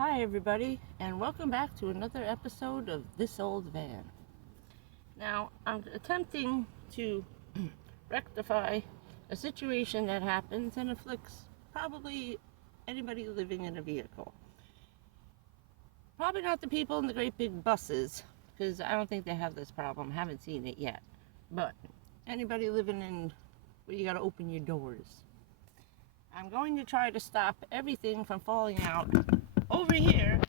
Hi everybody, and welcome back to another episode of This Old Van. Now, I'm attempting to rectify a situation that happens and afflicts probably anybody living in a vehicle. Probably not the people in the great big buses, because I don't think they have this problem. Haven't seen it yet. But anybody living in where you gotta open your doors. I'm going to try to stop everything from falling out over here,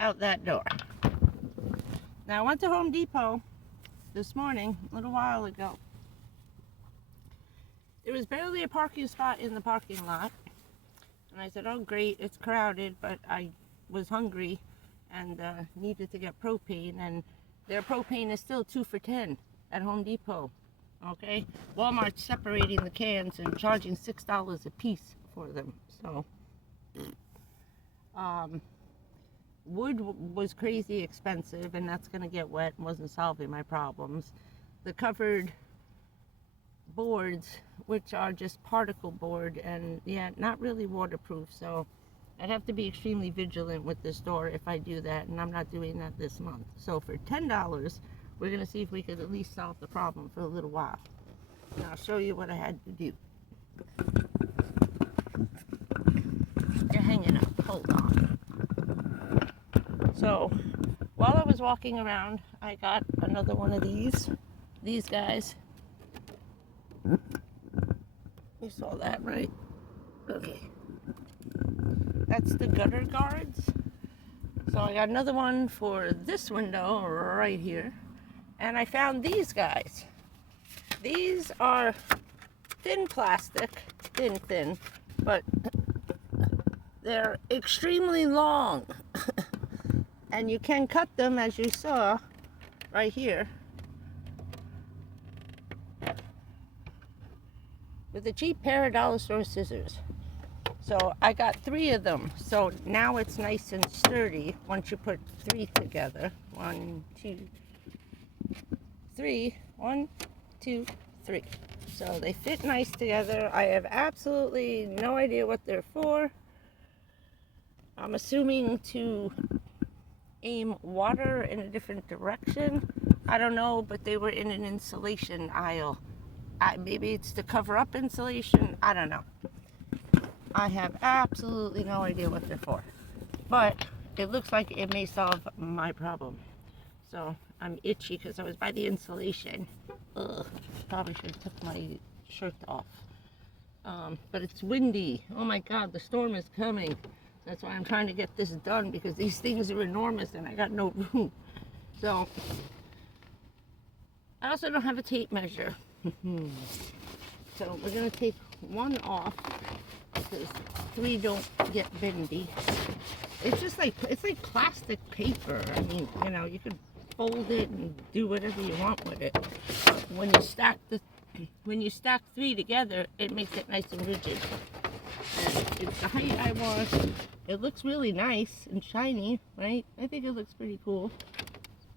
out that door. Now I went to Home Depot this morning, a little while ago. There was barely a parking spot in the parking lot. And I said, oh great, it's crowded, but I was hungry and needed to get propane, and their propane is still 2 for $10 at Home Depot. Okay? Walmart's separating the cans and charging $6 a piece for them. So wood was crazy expensive, and that's going to get wet and wasn't solving my problems. The covered boards, which are just particle board and not really waterproof, so I'd have to be extremely vigilant with this door if I do that, and I'm not doing that this month. So for $10, we're going to see if we could at least solve the problem for a little while. And I'll show you what I had to do. You're hanging up. Hold on. So, while I was walking around, I got another one of these guys. You saw that, right? Okay. That's the gutter guards. So I got another one for this window right here. And I found these guys. These are thin plastic, thin, but they're extremely long. And you can cut them, as you saw right here, with a cheap pair of dollar store scissors. So I got 3 of them. So now it's nice and sturdy once you put 3 together. 1, 2, 3. 1, 2, 3. So they fit nice together. I have absolutely no idea what they're for. I'm assuming to aim water in a different direction. I don't know, but they were in an insulation aisle. Maybe it's to cover up insulation. I don't know. I have absolutely no idea what they're for. But it looks like it may solve my problem. So I'm itchy because I was by the insulation. Ugh, probably should have took my shirt off. But it's windy. Oh my God, the storm is coming. That's why I'm trying to get this done, because these things are enormous and I got no room. So I also don't have a tape measure. So we're gonna take one off because 3 don't get bendy. It's just like, it's like plastic paper. I mean, you know, you could fold it and do whatever you want with it. But when you stack 3 together, it makes it nice and rigid. And it's the height I want. It looks really nice and shiny, right? I think it looks pretty cool.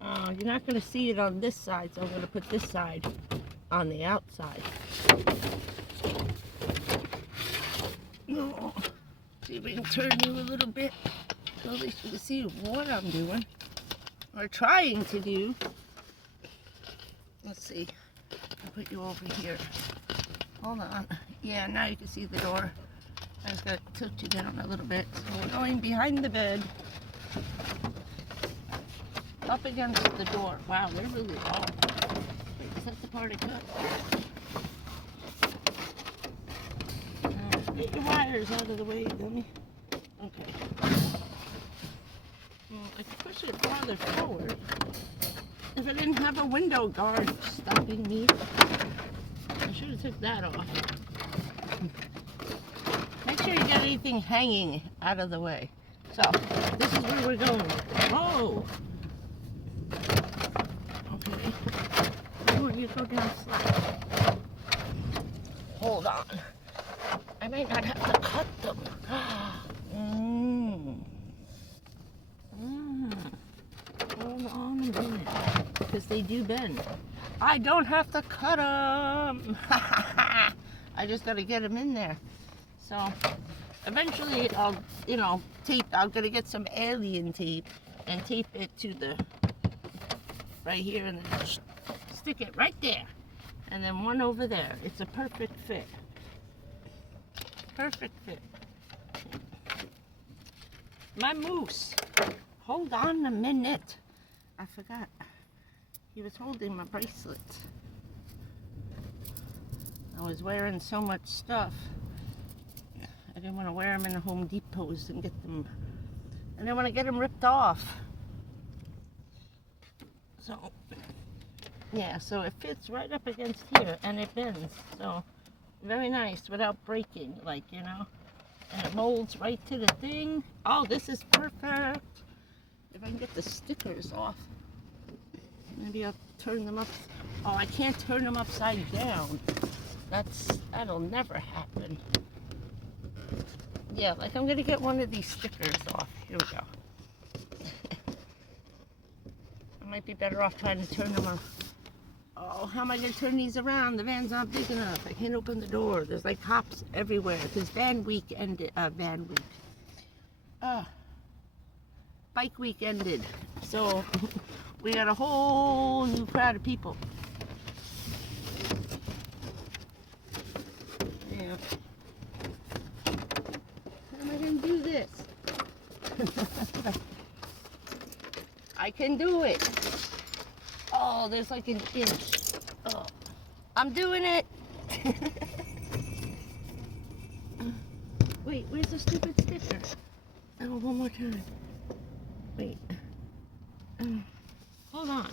You're not going to see it on this side, so I'm going to put this side on the outside. Oh, see if we can turn you a little bit, so at least you can see what I'm doing, or trying to do. Let's see. I'll put you over here. Hold on. Yeah, now you can see the door. I just got to tilt you down a little bit. So we're going behind the bed, up against the door. Wow, they're really long. Wait, is that the part I cut? Get your wires out of the way, dummy. Okay. Well, I could push it farther forward. If I didn't have a window guard stopping me, I should have took that off. Make sure you get anything hanging out of the way. So, this is where we're going. Whoa! Okay. Oh, you go down slack. Hold on. I might not have to cut them. Hold on a minute. Because they do bend. I don't have to cut them. I just got to get them in there. So Eventually, I'll tape. I'm gonna get some alien tape and tape it to the right here, and then stick it right there, and then one over there. It's a perfect fit. Perfect fit. My moose. Hold on a minute. I forgot. He was holding my bracelet. I was wearing so much stuff. I didn't want to wear them in the Home Depots and get them. I didn't want to get them ripped off. So, yeah, so it fits right up against here and it bends. So, very nice without breaking, like, you know. And it molds right to the thing. Oh, this is perfect. If I can get the stickers off. Maybe I'll turn them up. Oh, I can't turn them upside down. That'll never happen. Yeah, like I'm gonna get one of these stickers off. Here we go. I might be better off trying to turn them off. Oh, how am I gonna turn these around? The van's not big enough. I can't open the door. There's like cops everywhere. Because bike week ended. So we got a whole new crowd of people. Yeah. How am I gonna do this? I can do it. Oh, there's like an inch. Oh, I'm doing it. Wait, where's the stupid sticker? Oh, one more time. Wait. Hold on.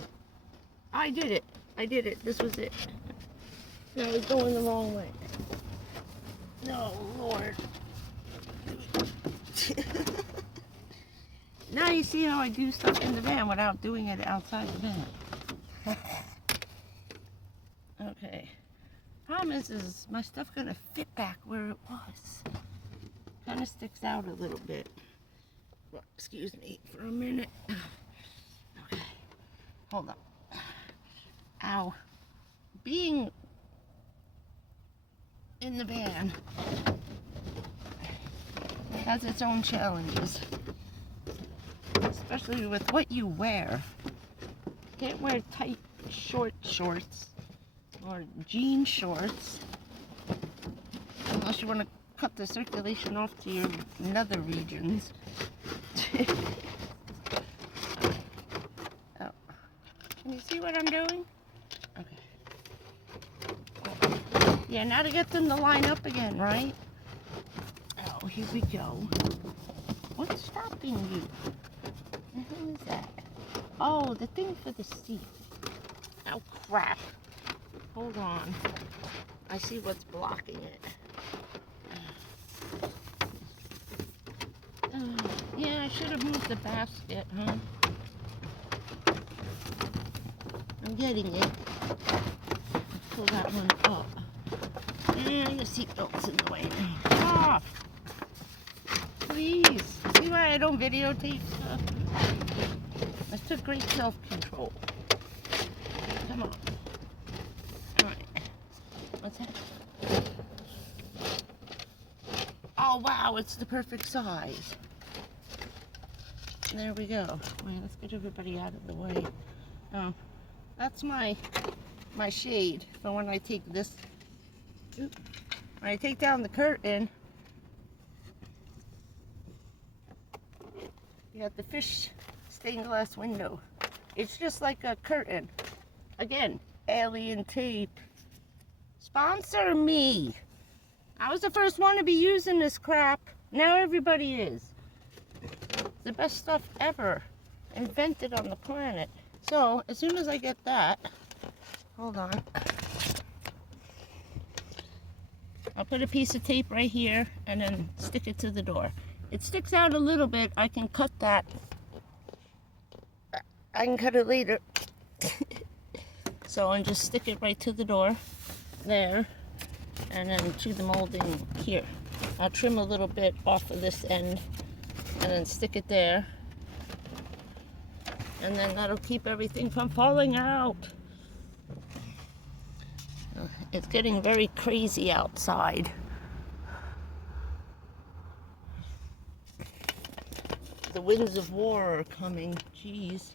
I did it. I did it. This was it. No, I was going the wrong way. No, Lord. Now you see how I do stuff in the van without doing it outside the van. Okay. Problem is my stuff gonna fit back where it was. Kind of sticks out a little bit. Well, excuse me for a minute. Okay. Hold on. Ow. Being in the van has its own challenges. Especially with what you wear. Can't wear tight, short shorts or jean shorts unless you want to cut the circulation off to your nether regions. Oh. Can you see what I'm doing? Okay. Yeah, now to get them to line up again, right? Oh, here we go. What's stopping you? The hell is that? Oh, the thing for the seat. Oh, crap. Hold on. I see what's blocking it. Yeah, I should have moved the basket, huh? I'm getting it. Pull that one up. And your seatbelt's in the way now. Get off! Please. See why I don't videotape stuff? I took great self-control. Come on. Alright. What's that? Oh, wow, it's the perfect size. There we go. Wait, let's get everybody out of the way. Oh, that's my shade for when I take this. When I take down the curtain, you got the fish stained glass window. It's just like a curtain. Again, alien tape. Sponsor me. I was the first one to be using this crap. Now everybody is. The best stuff ever invented on the planet. So, as soon as I get that, hold on. I'll put a piece of tape right here and then stick it to the door. It sticks out a little bit. I can cut that. I can cut it later. So, and just stick it right to the door. There. And then to the molding here. I'll trim a little bit off of this end and then stick it there. And then that'll keep everything from falling out. It's getting very crazy outside. the winds of war are coming. Jeez.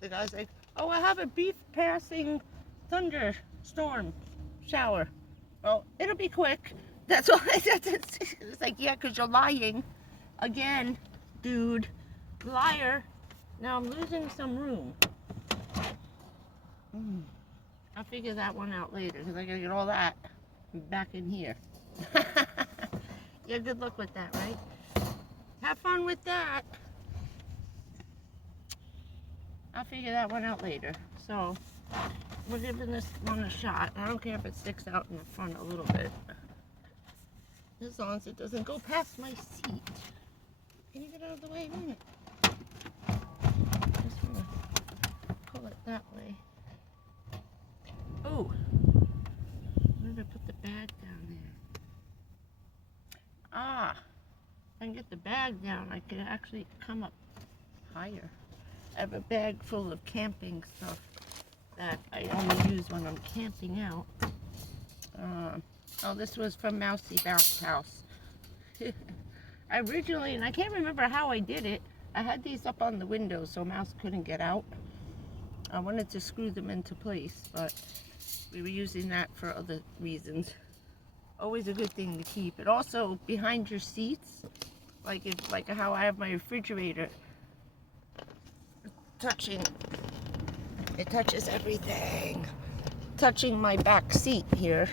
The guy's like, oh, I have a beef passing thunderstorm shower. Well, it'll be quick. That's all I said. It's like, yeah, because you're lying. Again, dude. Liar. Now I'm losing some room. I'll figure that one out later because I gotta get all that back in here. Yeah, good luck with that, right? Have fun with that. I'll figure that one out later. So, we're giving this one a shot. I don't care if it sticks out in the front a little bit. As long as it doesn't go past my seat. Can you get out of the way a minute? Just want to pull it that way. Oh, where did I put the bag down there? Ah, if I can get the bag down, I can actually come up higher. I have a bag full of camping stuff that I only use when I'm camping out. Oh, this was from Mousy Bounce House. I originally, and I can't remember how I did it, I had these up on the window so Mouse couldn't get out. I wanted to screw them into place, but we were using that for other reasons. Always a good thing to keep. It also behind your seats, like how I have my refrigerator touching. It touches everything. Touching my back seat here.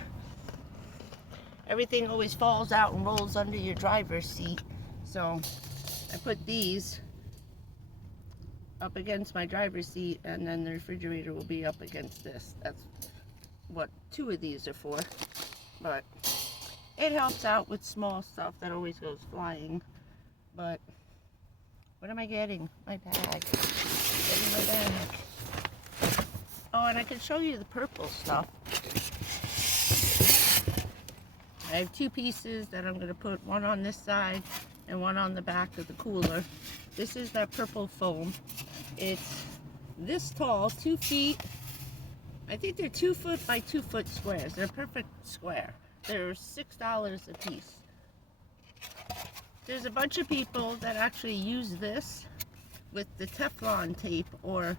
Everything always falls out and rolls under your driver's seat. So I put these up against my driver's seat, and then the refrigerator will be up against this. That's what 2 of these are for. But it helps out with small stuff that always goes flying. But what am I getting? My bag. Getting my bag. Oh, and I can show you the purple stuff. I have 2 pieces that I'm going to put, one on this side and one on the back of the cooler. This is that purple foam. It's this tall, 2 feet. I think they're 2 foot by 2 foot squares. They're perfect square. They're $6 a piece. There's a bunch of people that actually use this with the Teflon tape or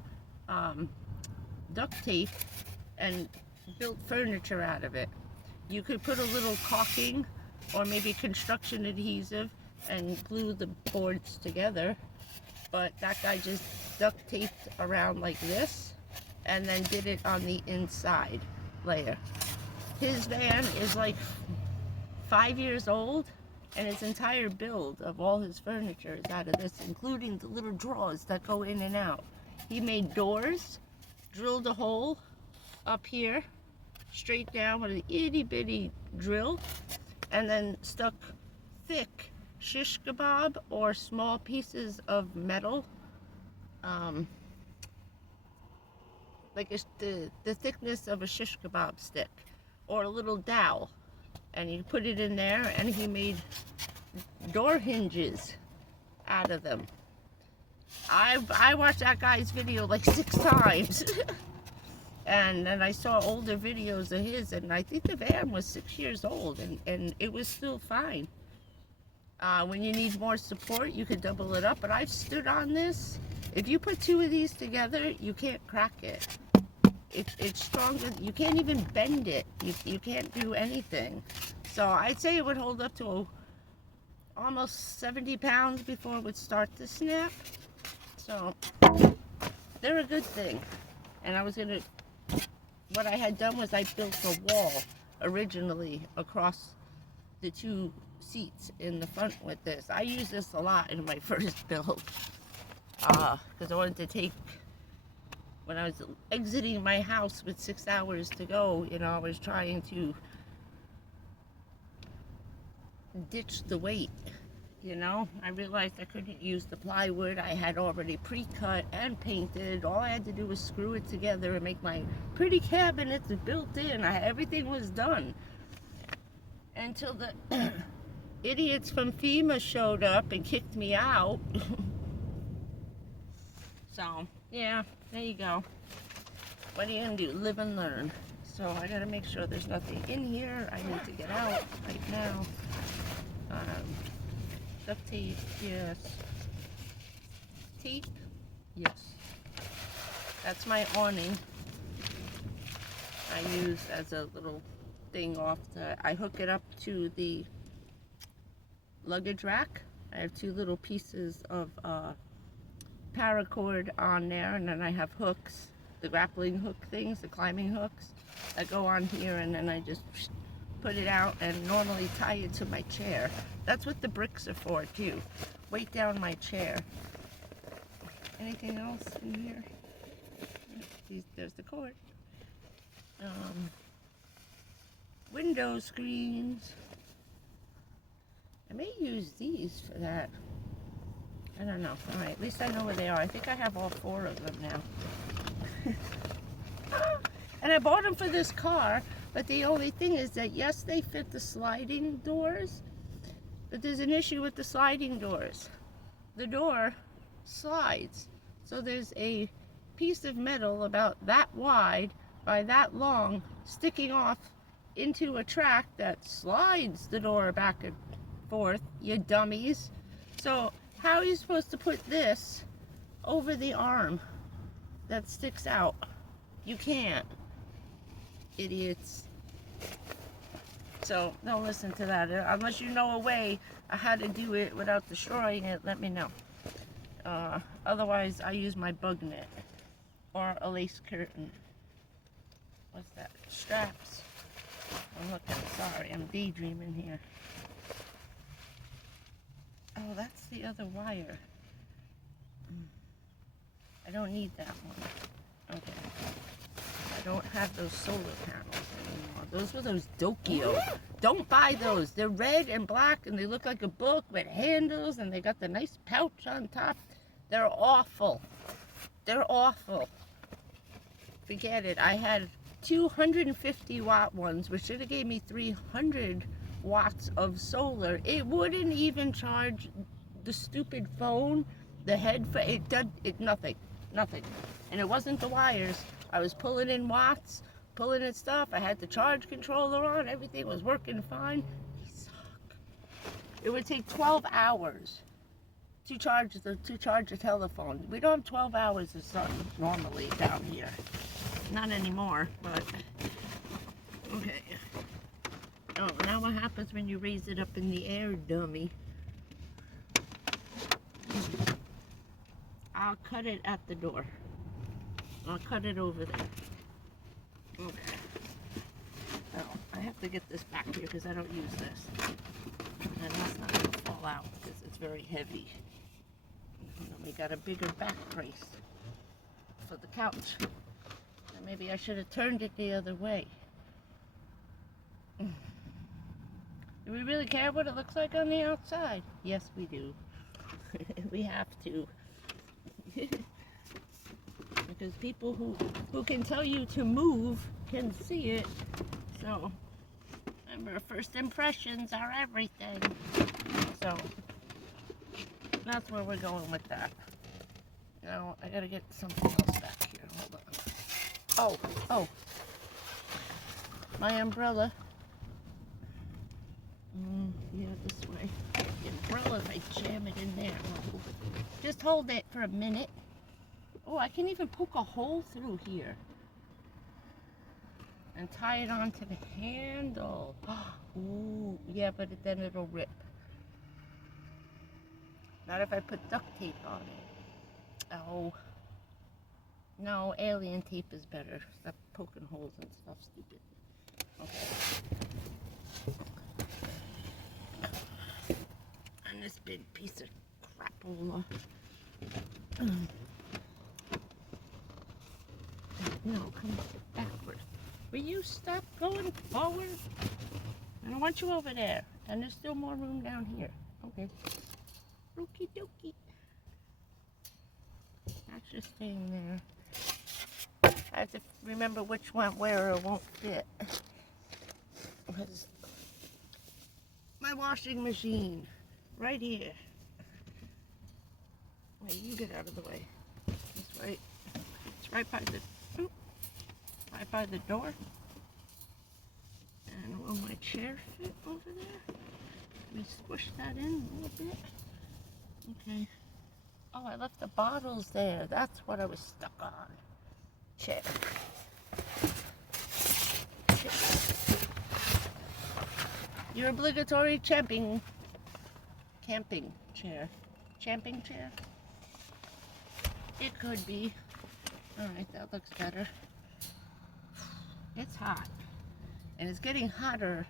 duct tape and build furniture out of it. You could put a little caulking or maybe construction adhesive and glue the boards together, but that guy just duct taped around like this and then did it on the inside layer. His van is like 5 years old, and his entire build of all his furniture is out of this, including the little drawers that go in and out. He made doors, drilled a hole up here, straight down with an itty bitty drill, and then stuck thick shish kebab or small pieces of metal, like the thickness of a shish kebab stick or a little dowel, and he put it in there, and he made door hinges out of them. I watched that guy's video like 6 times. And then I saw older videos of his, and I think the van was 6 years old, and it was still fine. When you need more support, you could double it up, but I've stood on this. If you put 2 of these together, you can't crack it. It's stronger. You can't even bend it. You can't do anything. So I'd say it would hold up to almost 70 pounds before it would start to snap. So they're a good thing. And what I had done was I built a wall originally across the 2 seats in the front with this. I used this a lot in my first build because I wanted to take, when I was exiting my house with 6 hours to go, you know, I was trying to ditch the weight, you know. I realized I couldn't use the plywood I had already pre-cut and painted. All I had to do was screw it together and make my pretty cabinets built in. Everything was done until the idiots from FEMA showed up and kicked me out. So yeah, there you go. What are you gonna do? Live and learn. So I gotta make sure there's nothing in here I need to get out right now. Duct tape, yes. Tape, yes. That's my awning. I use as a little thing off I hook it up to the luggage rack. I have two little pieces of paracord on there, and then I have hooks, the grappling hook things, the climbing hooks that go on here, and then I just put it out and normally tie it to my chair. That's what the bricks are for too. Weight down my chair. Anything else in here? There's the cord. Window screens. I may use these for that. I don't know. Alright, at least I know where they are. I think I have all 4 of them now. And I bought them for this car, but the only thing is that, yes, they fit the sliding doors, but there's an issue with the sliding doors. The door slides. So there's a piece of metal about that wide by that long sticking off into a track that slides the door back and forth, you dummies. So how are you supposed to put this over the arm that sticks out? You can't. Idiots. So don't listen to that. Unless you know a way how to do it without destroying it, let me know. Otherwise, I use my bug net or a lace curtain. What's that? Straps. I'm looking. Sorry, I'm daydreaming here. Oh, that's the other wire. I don't need that one. Okay. I don't have those solar panels anymore. Those were those Dokio. Don't buy those. They're red and black, and they look like a book with handles, and they got the nice pouch on top. They're awful. They're awful. Forget it. I had 250 watt ones, which should have gave me 300 watts of solar. It wouldn't even charge the stupid phone, the head for it. Did it nothing. And it wasn't the wires. I was pulling in watts, pulling in stuff. I had the charge controller on. Everything was working fine. They suck. It would take 12 hours to charge the telephone. We don't have 12 hours of sun normally down here. Not anymore, but okay. Oh, now what happens when you raise it up in the air, dummy? I'll cut it at the door. I'll cut it over there. Okay. Oh, I have to get this back here because I don't use this. And that's not going to fall out because it's very heavy. And we got a bigger back brace for the couch. And maybe I should have turned it the other way. Do we really care what it looks like on the outside? Yes, we do. We have to. Because people who can tell you to move can see it. So, remember, first impressions are everything. So, that's where we're going with that. Now, I gotta get something else back here. Hold on. Oh. My umbrella. Yeah, this way. The umbrella, if I jam it in there. Just hold it for a minute. Oh, I can even poke a hole through here. And tie it onto the handle. Ooh, yeah, but then it'll rip. Not if I put duct tape on it. Oh. No, alien tape is better. Stop poking holes and stuff, stupid. Okay. And this big piece of crapola. No, come backwards. Will you stop going forward? I don't want you over there. And there's still more room down here. Okay. Okie dokie. That's just staying there. I have to remember which one where it won't fit. Because my washing machine, right here. Wait, you get out of the way. This way. It's right by the door. And will my chair fit over there? we squish that in a little bit? Okay. Oh, I left the bottles there. That's what I was stuck on. Chair. Your obligatory camping chair. Camping chair? It could be. Alright, that looks better. It's hot. And it's getting hotter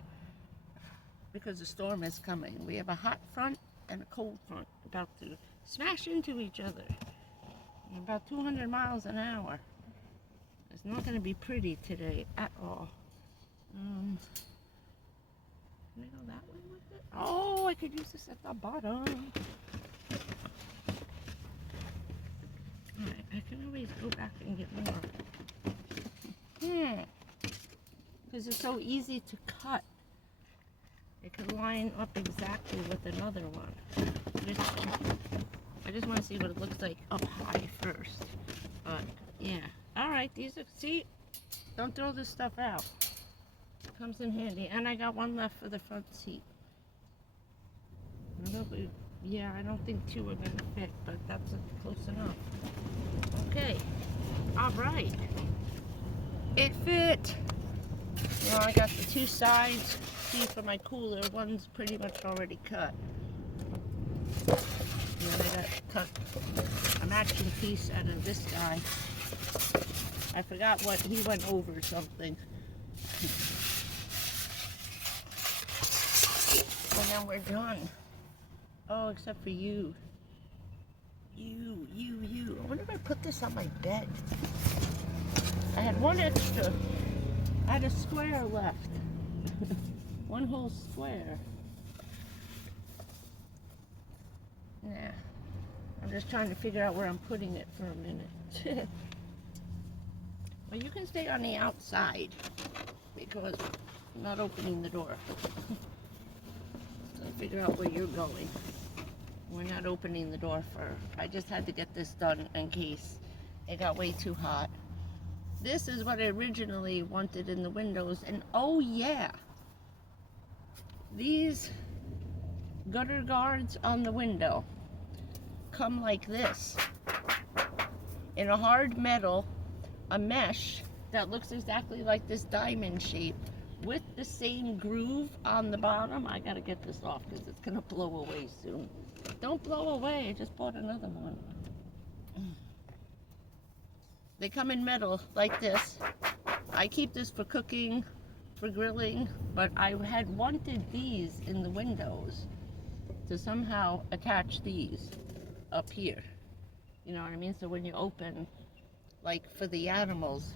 because the storm is coming. We have a hot front and a cold front about to smash into each other. About 200 miles an hour. It's not going to be pretty today at all. Can I go that way with it? Oh, I could use this at the bottom. Alright, I can always go back and get more. Because it's so easy to cut. It could line up exactly with another one. I just want to see what it looks like up high first. But, yeah. Alright, these are, see? Don't throw this stuff out. It comes in handy. And I got one left for the front seat. I don't think two are going to fit, but that's close enough. Okay. Alright. It fit. Now I got the two sides. See, for my cooler, one's pretty much already cut. And then I got cut a matching piece out of this guy. I forgot what, he went over something. And then we're done. Oh, except for you. You. I wonder if I put this on my bed. I had one extra. I had a square left. One whole square. Nah. I'm just trying to figure out where I'm putting it for a minute. Well, you can stay on the outside because I'm not opening the door. So figure out where you're going. We're not opening the door I just had to get this done in case it got way too hot. This is what I originally wanted in the windows, and oh yeah, these gutter guards on the window come like this, in a hard metal, a mesh that looks exactly like this diamond shape with the same groove on the bottom. I gotta get this off because it's gonna blow away soon. Don't blow away, I just bought another one. They come in metal like this. I keep this for cooking, for grilling, but I had wanted these in the windows to somehow attach these up here. You know what I mean? So when you open, like for the animals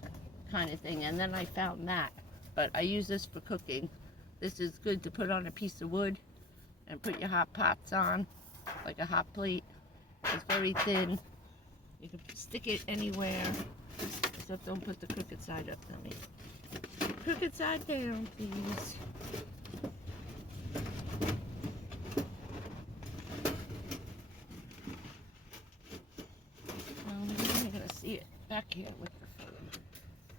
kind of thing, and then I found that. But I use this for cooking. This is good to put on a piece of wood and put your hot pots on, like a hot plate. It's very thin. You can stick it anywhere, except don't put the crooked side up, dummy. Crooked side down, please. You're only gonna see it back here with the foam.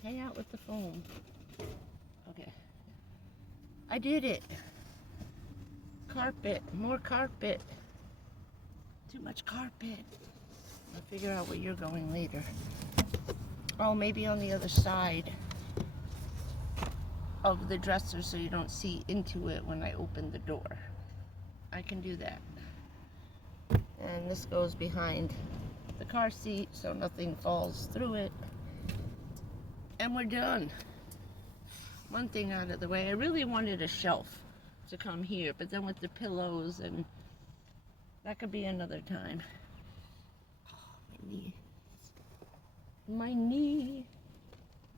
Hang out with the foam. Okay. I did it. Carpet, more carpet. Too much carpet. I'll figure out where you're going later. Oh, maybe on the other side of the dresser so you don't see into it when I open the door. I can do that. And this goes behind the car seat so nothing falls through it. And we're done. One thing out of the way. I really wanted a shelf to come here, but then with the pillows, and that could be another time. My knee.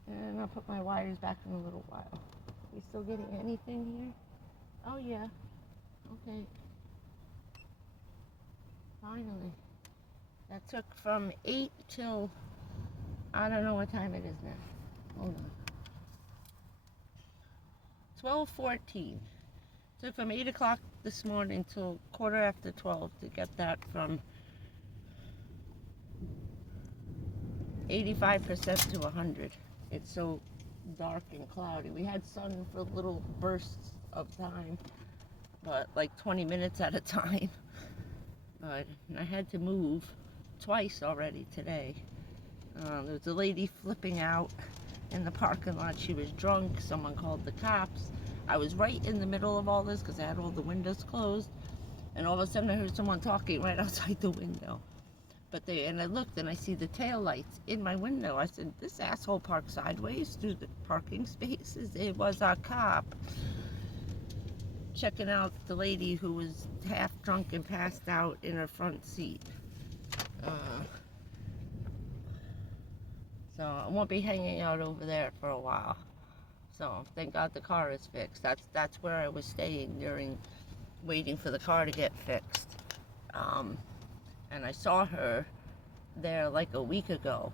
And I'll put my wires back in a little while. You still getting anything here? Oh yeah. Okay. Finally. That took from 8 till, I don't know what time it is now. Hold on. 12:14. Took from 8 o'clock this morning till 12:15 to get that from 85% to 100. It's so dark and cloudy. We had sun for little bursts of time, but like 20 minutes at a time. But I had to move twice already today. There was a lady flipping out in the parking lot. She was drunk. Someone called the cops. I was right in the middle of all this because I had all the windows closed. And all of a sudden I heard someone talking right outside the window. And I looked and I see the tail lights in my window. I said, this asshole parked sideways through the parking spaces. It was a cop checking out the lady who was half drunk and passed out in her front seat. So I won't be hanging out over there for a while. So thank God the car is fixed. That's where I was staying during waiting for the car to get fixed. And I saw her there like a week ago.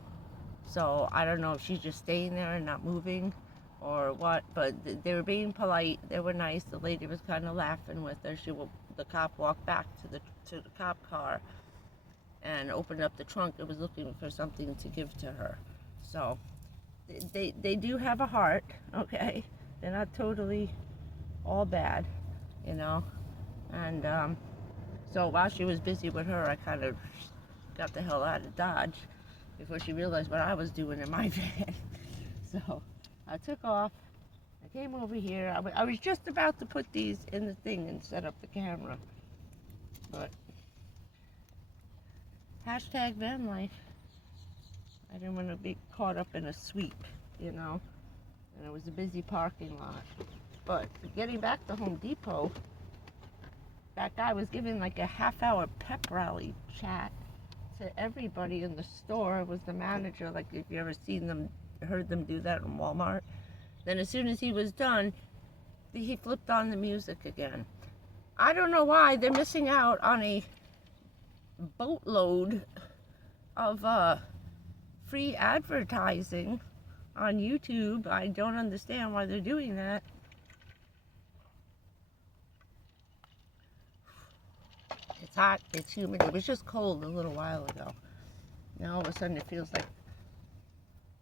So I don't know if she's just staying there and not moving or what, but they were being polite. They were nice. The lady was kind of laughing with her. The cop walked back to the cop car and opened up the trunk and was looking for something to give to her. So they do have a heart, okay? They're not totally all bad, you know? And so while she was busy with her, I kind of got the hell out of Dodge before she realized what I was doing in my van. So I took off. I came over here. I was just about to put these in the thing and set up the camera. But hashtag van life. I didn't want to be caught up in a sweep, you know. And it was a busy parking lot. But getting back to Home Depot, that guy was giving like a half-hour pep rally chat to everybody in the store. It was the manager, like if you ever heard them do that in Walmart. Then as soon as he was done, he flipped on the music again. I don't know why they're missing out on a boatload of free advertising on YouTube. I don't understand why they're doing that. It's hot, it's humid. It was just cold a little while ago. Now all of a sudden it feels like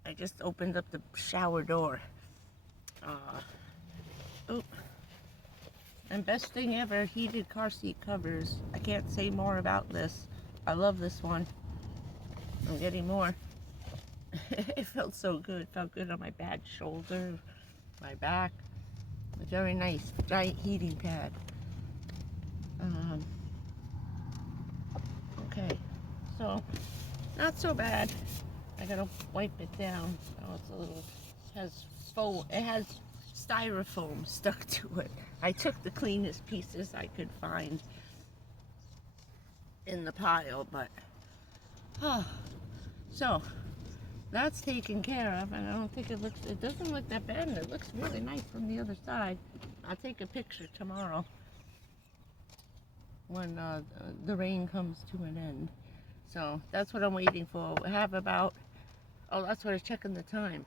I just opened up the shower door. And best thing ever, heated car seat covers. I can't say more about this. I love this one. I'm getting more. It felt so good. It felt good on my bad shoulder, my back. Very nice, giant heating pad. Okay, so not so bad. I gotta wipe it down. Oh, it's a little, it has styrofoam stuck to it. I took the cleanest pieces I could find in the pile, but so that's taken care of, and I don't think it doesn't look that bad, and it looks really nice from the other side. I'll take a picture tomorrow when the rain comes to an end. So that's what I'm waiting for. We have about, that's what I was checking the time,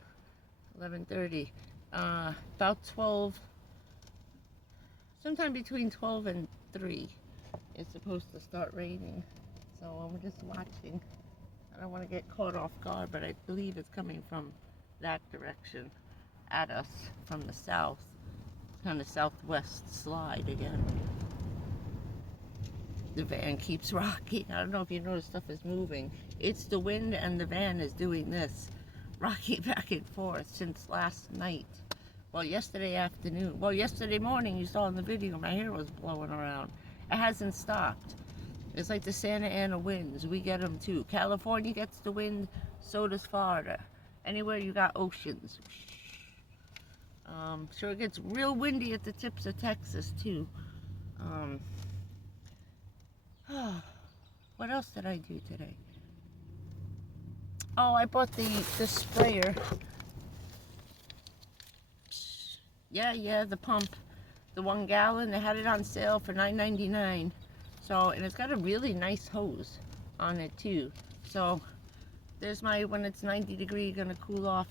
11:30. About 12, sometime between 12 and 3, it's supposed to start raining. So I'm just watching. I don't want to get caught off guard, but I believe it's coming from that direction at us from the south, kind of southwest slide again. The van keeps rocking. I don't know if you notice stuff is moving. It's the wind, and the van is doing this, rocking back and forth since last night. Well, yesterday afternoon. Well, yesterday morning, you saw in the video, my hair was blowing around. It hasn't stopped. It's like the Santa Ana winds. We get them too. California gets the wind, so does Florida. Anywhere you got oceans. Sure, it gets real windy at the tips of Texas too. What else did I do today? Oh, I bought the sprayer. Yeah, the pump. The 1 gallon, they had it on sale for $9.99. So, and it's got a really nice hose on it too. So, there's my, when it's 90 degree, gonna cool off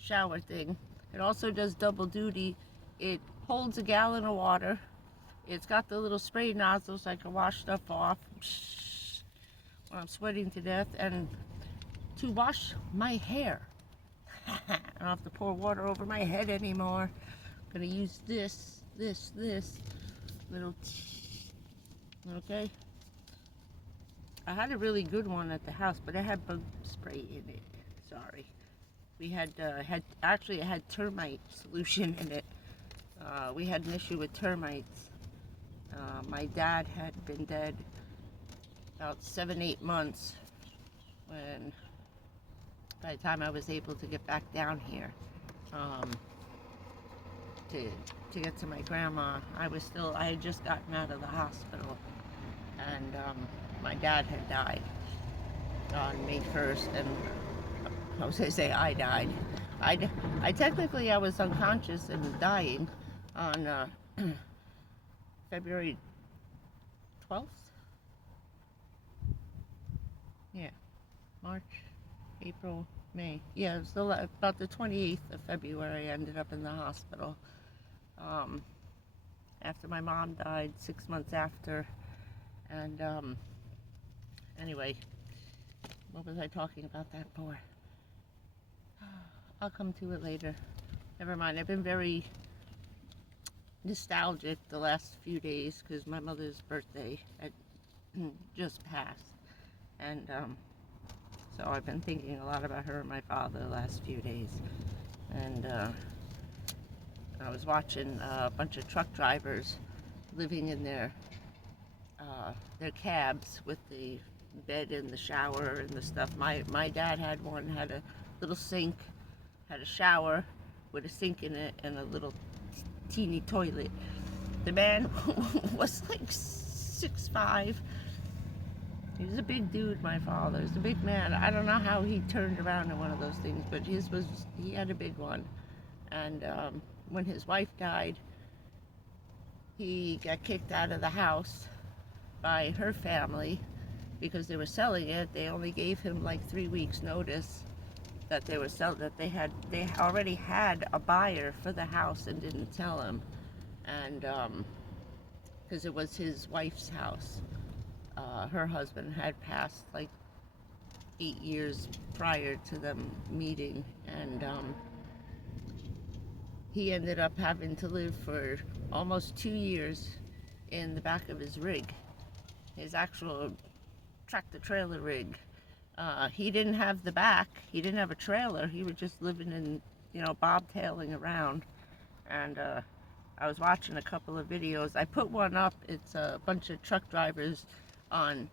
shower thing. It also does double duty. It holds a gallon of water. It's got the little spray nozzle so I can wash stuff off when I'm sweating to death. And to wash my hair, I don't have to pour water over my head anymore. I'm gonna use this. Little okay. I had a really good one at the house, but it had bug spray in it. Sorry. We had actually it had termite solution in it. We had an issue with termites. My dad had been dead about 7-8 months when, by the time I was able to get back down here, to get to my grandma, I had just gotten out of the hospital, and my dad had died on May 1st, and I was going to say I died. I technically I was unconscious and dying on February 12th. Yeah, March, April, May. Yeah, it was about the 28th of February I ended up in the hospital. After my mom died, 6 months after. And anyway, what was I talking about that for? I'll come to it later. Never mind. I've been very nostalgic the last few days because my mother's birthday had just passed. And so I've been thinking a lot about her and my father the last few days. And I was watching a bunch of truck drivers living in their cabs with the bed and the shower and the stuff. My dad had one, had a little sink, had a shower with a sink in it and a little teeny toilet. The man was like 6'5". He was a big dude, my father. He was a big man. I don't know how he turned around in one of those things, but he had a big one. And when his wife died, he got kicked out of the house by her family because they were selling it. They only gave him like 3 weeks notice that they were selling, that they already had a buyer for the house and didn't tell him. And because it was his wife's house. Her husband had passed like 8 years prior to them meeting, and he ended up having to live for almost 2 years in the back of his rig, his actual tractor trailer rig. He didn't have the back, he didn't have a trailer, he was just living in, bobtailing around. And I was watching a couple of videos. I put one up. It's a bunch of truck drivers on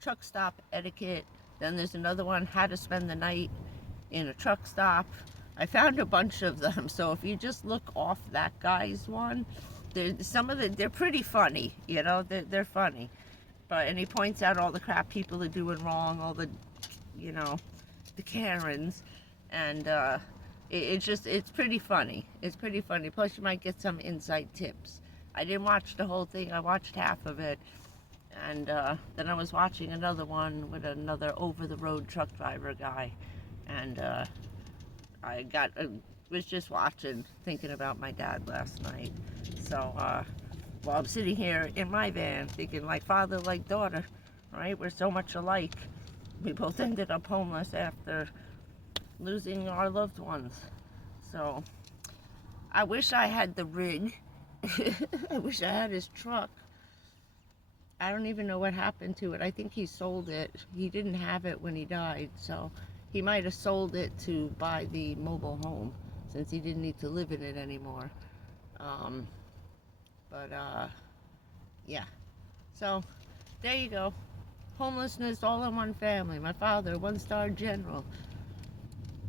truck stop etiquette. Then there's another one, how to spend the night in a truck stop. I found a bunch of them, so if you just look off that guy's one, they're pretty funny, they're funny. And he points out all the crap people are doing wrong, all the, the Karens, and it's pretty funny. It's pretty funny. Plus you might get some inside tips. I didn't watch the whole thing. I watched half of it. And then I was watching another one with another over-the-road truck driver guy. And I was just watching, thinking about my dad last night. So while I'm sitting here in my van, thinking like father, like daughter, right? We're so much alike. We both ended up homeless after losing our loved ones. So I wish I had the rig. I wish I had his truck. I don't even know what happened to it. I think he sold it. He didn't have it when he died, so he might have sold it to buy the mobile home since he didn't need to live in it anymore. Yeah. So there you go. Homelessness all in one family. My father, 1-star general.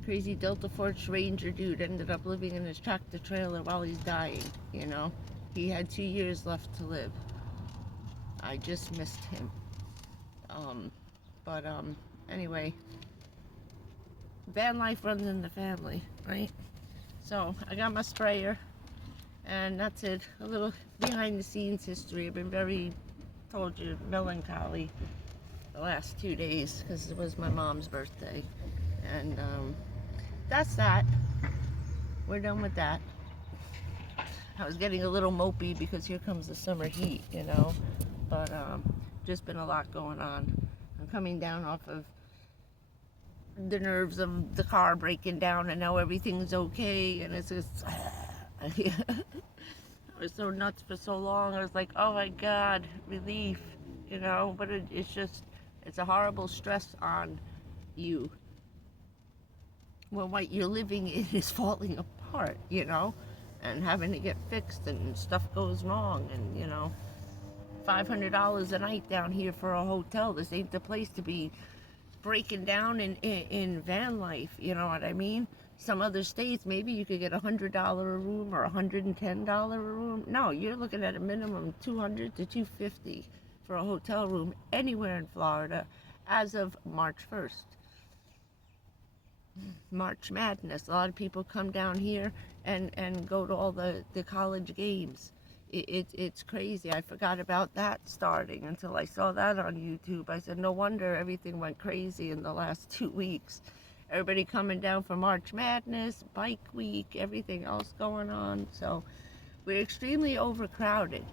Crazy Delta Force Ranger dude ended up living in his tractor trailer while he's dying, He had 2 years left to live. I just missed him. Anyway, van life runs in the family, right? So I got my sprayer, and that's it. A little behind the scenes history. I've been told you, melancholy the last 2 days because it was my mom's birthday. And that's that. We're done with that. I was getting a little mopey because here comes the summer heat, But just been a lot going on. I'm coming down off of the nerves of the car breaking down, and now everything's okay, and it's just was so nuts for so long. I was like, oh my God, relief, you know, but it's just, it's a horrible stress on you when what you're living in is falling apart, you know, and having to get fixed and stuff goes wrong. And, you know, $500 a night down here for a hotel. This ain't the place to be breaking down in van life, you know what I mean? Some other states, maybe you could get $100 a room or $110 a room. No, you're looking at a minimum $200 to $250 for a hotel room anywhere in Florida as of March 1st. March Madness. A lot of people come down here and go to all the college games. It's crazy. I forgot about that starting until I saw that on YouTube. I said, no wonder everything went crazy in the last 2 weeks. Everybody coming down for March Madness, Bike Week, everything else going on. So we're extremely overcrowded.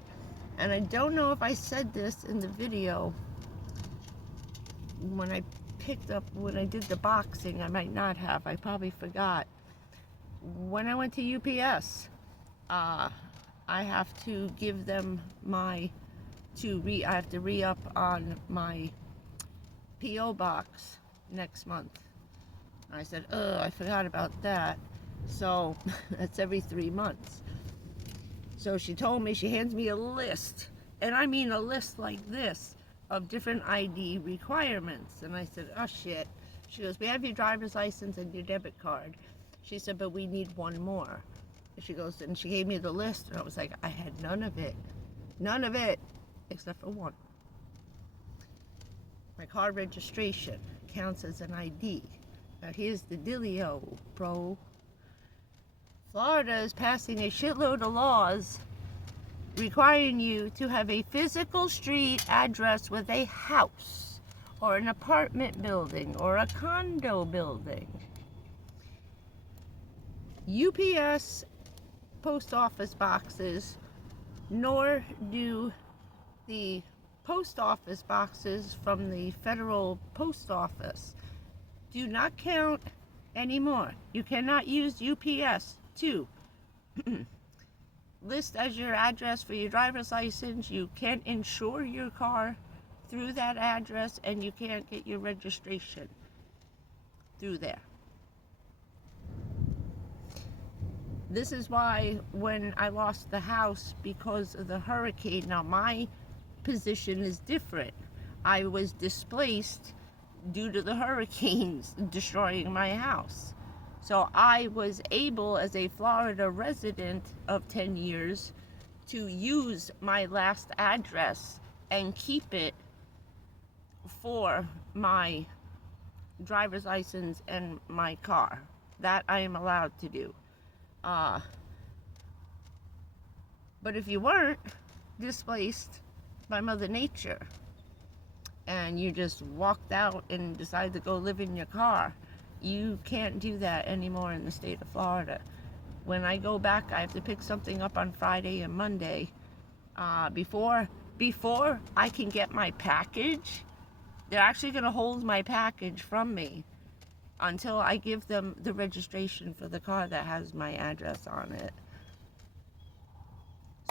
And I don't know if I said this in the video when I did the boxing. I might not have. I probably forgot. When I went to UPS, I have to give them I have to re-up on my P.O. box next month. I said, oh, I forgot about that. So that's every 3 months. So she told me, she hands me a list, and I mean a list like this, of different ID requirements. And I said, oh shit. She goes, we have your driver's license and your debit card. She said, but we need one more. And she goes, and she gave me the list, and I was like, I had none of it, except for one. My car registration counts as an ID. Now here's the dealio, bro. Florida is passing a shitload of laws requiring you to have a physical street address with a house or an apartment building or a condo building. UPS post office boxes, nor do the post office boxes from the federal post office, do not count anymore. You cannot use UPS to list as your address for your driver's license. You can't insure your car through that address, and you can't get your registration through there. This is why when I lost the house because of the hurricane, now my position is different. I was displaced due to the hurricanes destroying my house. So I was able, as a Florida resident of 10 years, to use my last address and keep it for my driver's license and my car. That I am allowed to do. But if you weren't displaced by Mother Nature and you just walked out and decided to go live in your car, you can't do that anymore in the state of Florida. When I go back, I have to pick something up on Friday and Monday. Before I can get my package, they're actually going to hold my package from me until I give them the registration for the car that has my address on it.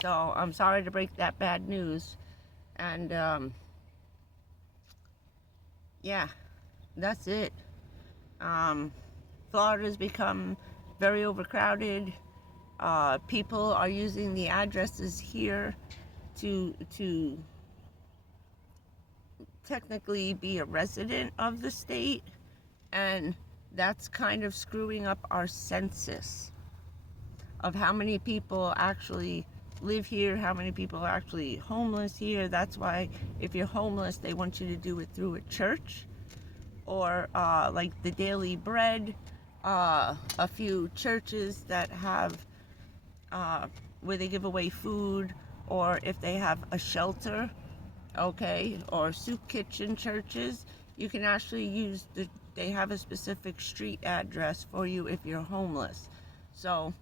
So I'm sorry to break that bad news. And yeah, that's it. Florida's become very overcrowded. People are using the addresses here to technically be a resident of the state, and that's kind of screwing up our census of how many people actually live here, how many people are actually homeless here. That's why if you're homeless, they want you to do it through a church, or like the Daily Bread, a few churches that have where they give away food, or if they have a shelter, okay, or soup kitchen churches, you can actually use they have a specific street address for you if you're homeless. So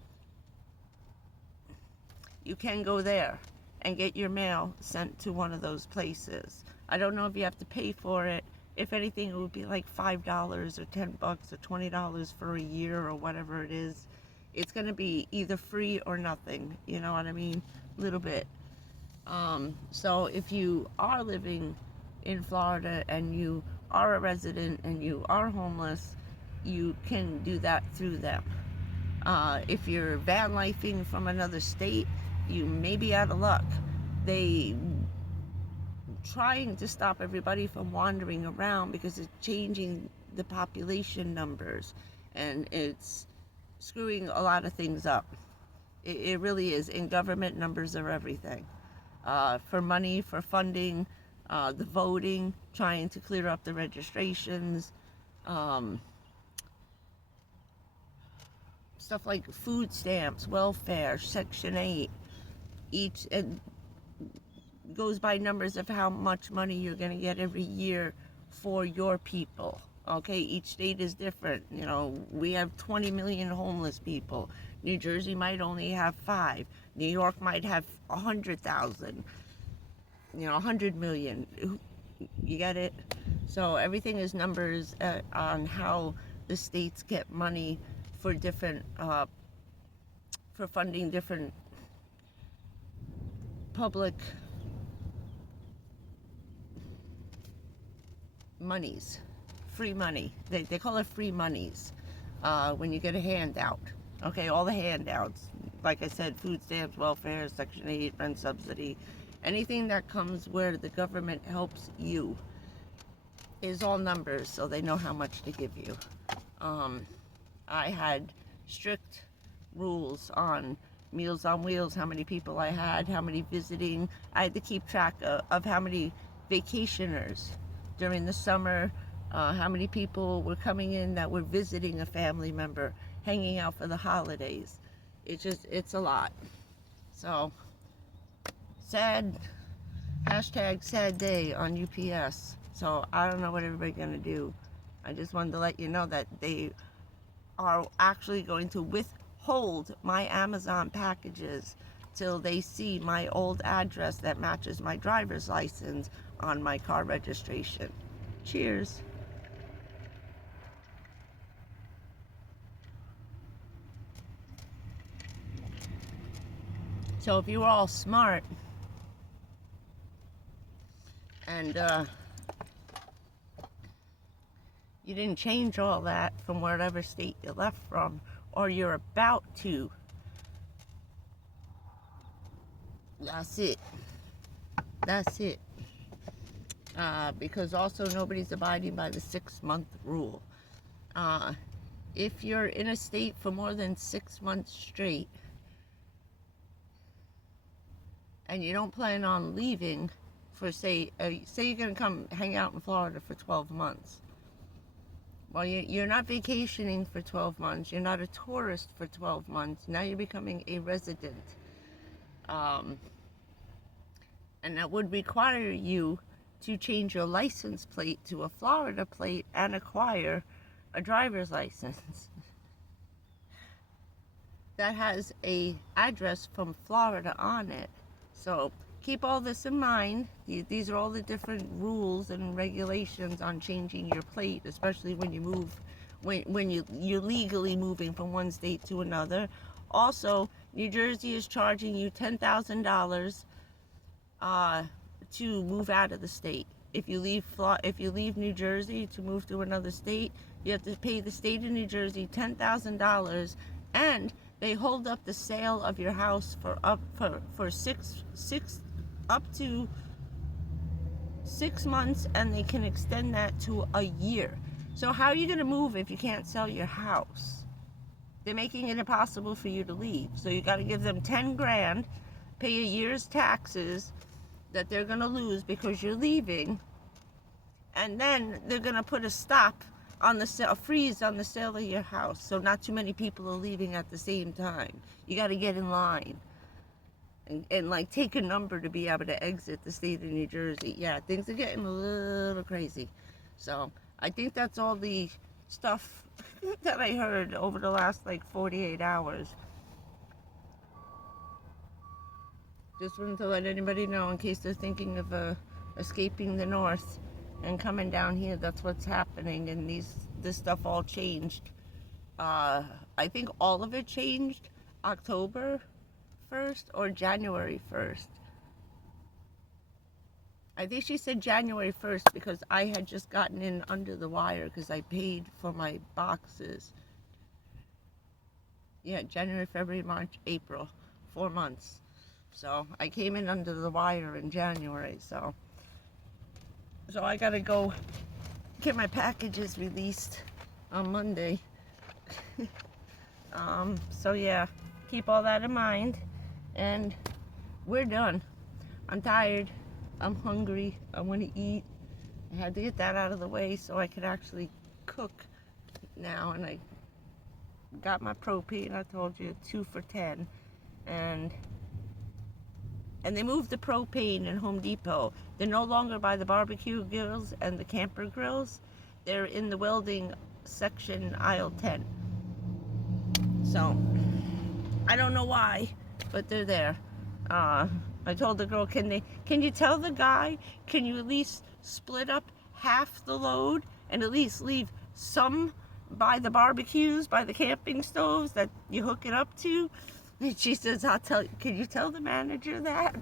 you can go there and get your mail sent to one of those places. I don't know if you have to pay for it. If anything, it would be like $5 or $10 or $20 for a year or whatever it is. It's going to be either free or nothing, you know what I mean? little bit. So if you are living in Florida and you are a resident and you are homeless, you can do that through them. If you're van lifing from another state, you may be out of luck. They trying to stop everybody from wandering around because it's changing the population numbers and it's screwing a lot of things up. It really is. In government, numbers are everything. For money, for funding, the voting, trying to clear up the registrations, stuff like food stamps, welfare, Section 8, each goes by numbers of how much money you're going to get every year for your people. Okay, each state is different. You know, we have 20 million homeless people. New Jersey might only have 5. New York might have 100,000. 100 million. You get it? So everything is numbers on how the states get money for different, for funding different public monies, free money. They call it free monies when you get a handout. Okay, all the handouts. Like I said, food stamps, welfare, Section 8, rent subsidy, anything that comes where the government helps you is all numbers, so they know how much to give you. I had strict rules on Meals on Wheels, how many people I had, how many visiting. I had to keep track of how many vacationers during the summer, how many people were coming in that were visiting a family member, hanging out for the holidays. It's a lot. So, sad day on UPS. So I don't know what everybody's gonna do. I just wanted to let you know that they are actually going to withhold my Amazon packages till they see my old address that matches my driver's license on my car registration. Cheers. So if you were all smart and you didn't change all that from whatever state you left from, or you're about to, that's it. Because also nobody's abiding by the 6-month rule. If you're in a state for more than 6 months straight and you don't plan on leaving for say you're going to come hang out in Florida for 12 months. Well, you're not vacationing for 12 months. You're not a tourist for 12 months. Now you're becoming a resident. And that would require you to change your license plate to a Florida plate and acquire a driver's license that has a address from Florida on it. So keep all this in mind. These are all the different rules and regulations on changing your plate, especially when you move, when you're legally moving from one state to another. Also, New Jersey is charging you $10,000 to move out of the state. If you leave New Jersey to move to another state, you have to pay the state of New Jersey $10,000, and they hold up the sale of your house for up to 6 months, and they can extend that to a year. So how are you going to move if you can't sell your house? They're making it impossible for you to leave. So you got to give them 10 grand, pay a year's taxes that they're going to lose because you're leaving, and then they're going to put a stop on the sale, a freeze on the sale of your house, so not too many people are leaving at the same time. You got to get in line and like take a number to be able to exit the state of New Jersey. Yeah, things are getting a little crazy. So I think that's all the stuff that I heard over the last like 48 hours. Just wanted to let anybody know in case they're thinking of escaping the north and coming down here. That's what's happening, and this stuff all changed. I think all of it changed October 1st or January 1st. I think she said January 1st because I had just gotten in under the wire because I paid for my boxes. Yeah, January, February, March, April, 4 months. So I came in under the wire in January, so I gotta go get my packages released on Monday. So yeah, keep all that in mind, and we're done. I'm tired, I'm hungry, I want to eat. I had to get that out of the way so I could actually cook now, and I got my propane. I told you 2 for $10, and they moved the propane in Home Depot. They're no longer by the barbecue grills and the camper grills. They're in the welding section, aisle 10. So I don't know why, but they're there. I told the girl, can you tell the guy, can you at least split up half the load and at least leave some by the barbecues, by the camping stoves that you hook it up to? And she says, can you tell the manager that?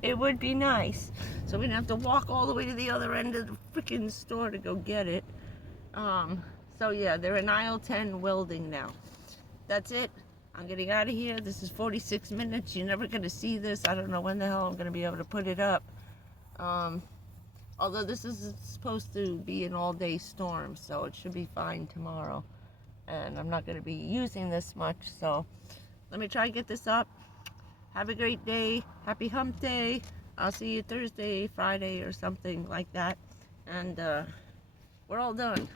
It would be nice. So we don't have to walk all the way to the other end of the freaking store to go get it. So yeah, they're in aisle 10 welding now. That's it. I'm getting out of here. This is 46 minutes. You're never going to see this. I don't know when the hell I'm going to be able to put it up. Although this is supposed to be an all-day storm, so it should be fine tomorrow. And I'm not going to be using this much, so let me try and get this up. Have a great day. Happy Hump Day. I'll see you Thursday, Friday, or something like that. And we're all done.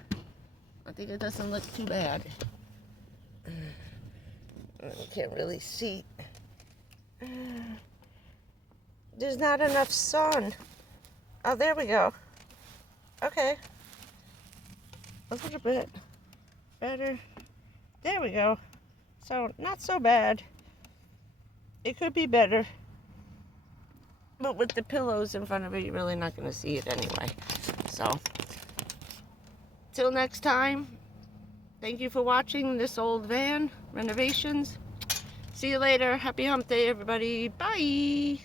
I think it doesn't look too bad. I can't really see. There's not enough sun. Oh, there we go. Okay. A little bit better. There we go. So, not so bad. It could be better. But with the pillows in front of it, you're really not going to see it anyway. So, till next time, thank you for watching this old van renovations. See you later. Happy Hump Day, everybody. Bye.